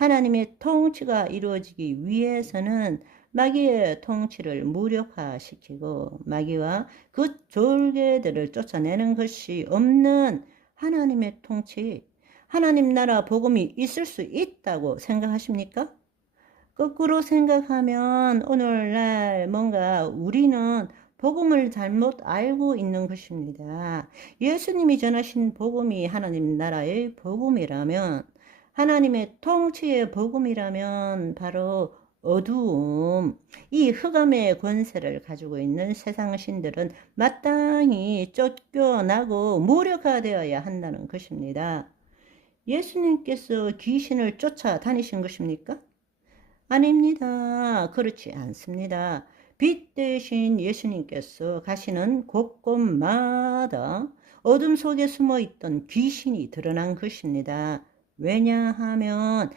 하나님의 통치가 이루어지기 위해서는 마귀의 통치를 무력화시키고 마귀와 그 졸개들을 쫓아내는 것이 없는 하나님의 통치, 하나님 나라 복음이 있을 수 있다고 생각하십니까? 거꾸로 생각하면 오늘날 뭔가 우리는 복음을 잘못 알고 있는 것입니다. 예수님이 전하신 복음이 하나님 나라의 복음이라면 하나님의 통치의 복음이라면 바로 어두움, 이 흑암의 권세를 가지고 있는 세상 신들은 마땅히 쫓겨나고 무력화되어야 한다는 것입니다. 예수님께서 귀신을 쫓아다니신 것입니까? 아닙니다. 그렇지 않습니다. 빛 대신 예수님께서 가시는 곳곳마다 어둠 속에 숨어 있던 귀신이 드러난 것입니다. 왜냐하면